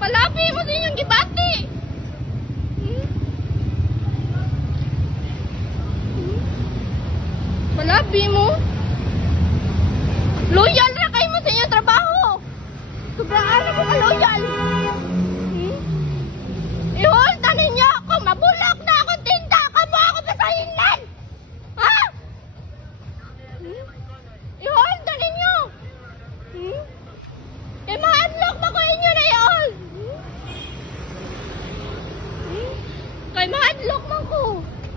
Palabi mo sa inyong gibati. Palabi mo. Loyal na kayo mo sa inyong trabaho. Sobrang ano mo ka-loyal. I-hold na ninyo ako. Mabulok na akong tinda. Kamo ako pasahilan. Ha? I-hold na ninyo. Ma-unlock na ko inyo na i-hold. Kay ma-unlock man ko.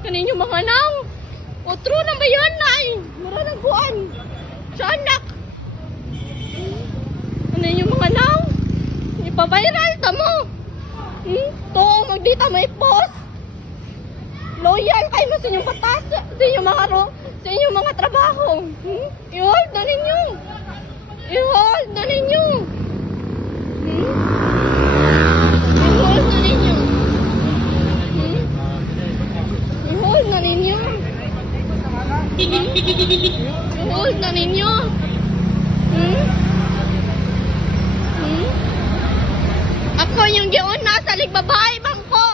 Kaninyo mga nang. Otro na ba yan, nay? Mara ng buwan. Sa anak. Kaninyo mga nang. Ipa-viral ta mo. To, magdita mo i-post. Loyal kayo mo sa inyong batas. Sa inyong mga trabaho. I-hold na ninyo. I-hold na ninyo. I-hold na ninyo. I-hold na ninyo. I-hold na ninyo. Ako yung giuna sa ligbabae bangko.